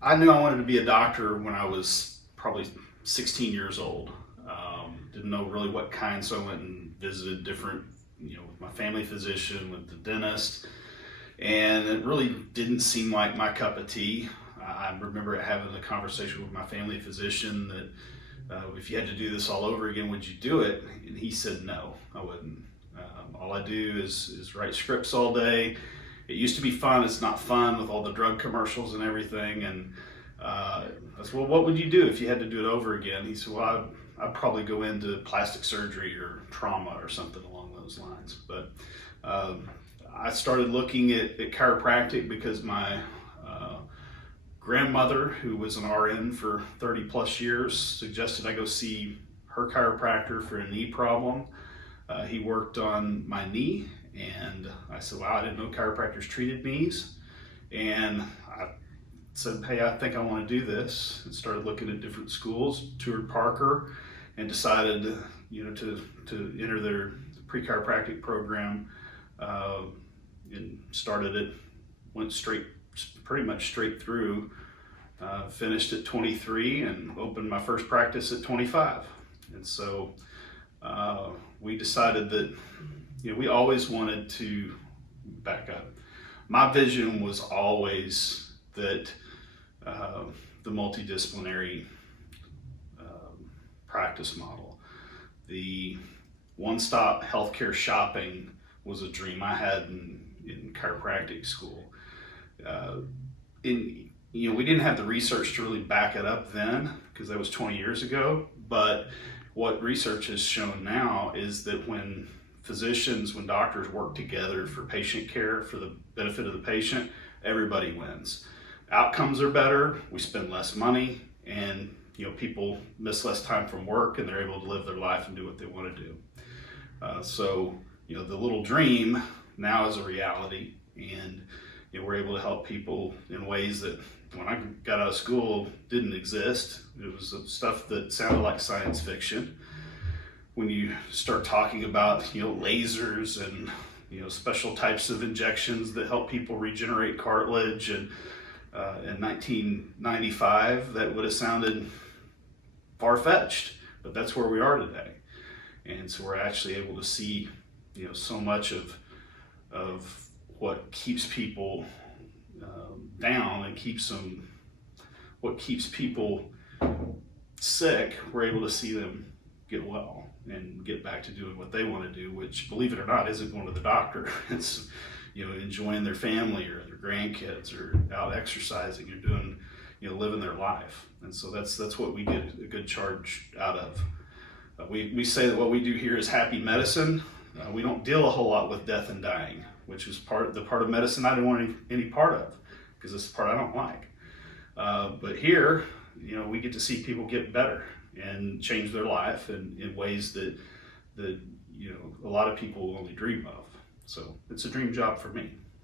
I knew I wanted to be a doctor when I was probably 16 years old. Didn't know really what kind, so I went and visited different, with my family physician, with the dentist, and it really didn't seem like my cup of tea. I remember having a conversation with my family physician that if you had to do this all over again, would you do it? And he said, no, I wouldn't. All I do is write scripts all day. It used to be fun. It's not fun with all the drug commercials and everything. And I said, well, what would you do if you had to do it over again? He said, well, I'd probably go into plastic surgery or trauma or something along those lines. But I started looking at chiropractic because my grandmother, who was an RN for 30 plus years, suggested I go see her chiropractor for a knee problem. He worked on my knee, and I said, wow, I didn't know chiropractors treated knees. And I said, hey, I think I want to do this, and started looking at different schools, toured Parker, and decided to enter their pre-chiropractic program, and started it, went pretty much straight through, finished at 23 and opened my first practice at 25. And so we decided that we always wanted to back up. My vision was always that the multidisciplinary practice model, the one-stop healthcare shopping, was a dream I had in chiropractic school. We didn't have the research to really back it up then, because that was 20 years ago. But what research has shown now is that when doctors work together for patient care, for the benefit of the patient, everybody wins. Outcomes are better, we spend less money, and people miss less time from work, and they're able to live their life and do what they want to do. So the little dream now is a reality, and we're able to help people in ways that when I got out of school didn't exist. It was stuff that sounded like science fiction. When you start talking about lasers and special types of injections that help people regenerate cartilage, and in 1995 that would have sounded far-fetched, but that's where we are today. And so we're actually able to see so much of what keeps people down and what keeps people sick. We're able to see them get well and get back to doing what they want to do, which, believe it or not, isn't going to the doctor. It's enjoying their family or their grandkids, or out exercising, or doing living their life. And so that's what we get a good charge out of. We say that what we do here is happy medicine. We don't deal a whole lot with death and dying, which is the part of medicine I didn't want any part of, because it's the part I don't like. But here, we get to see people get better and change their life in ways that a lot of people only dream of. So it's a dream job for me.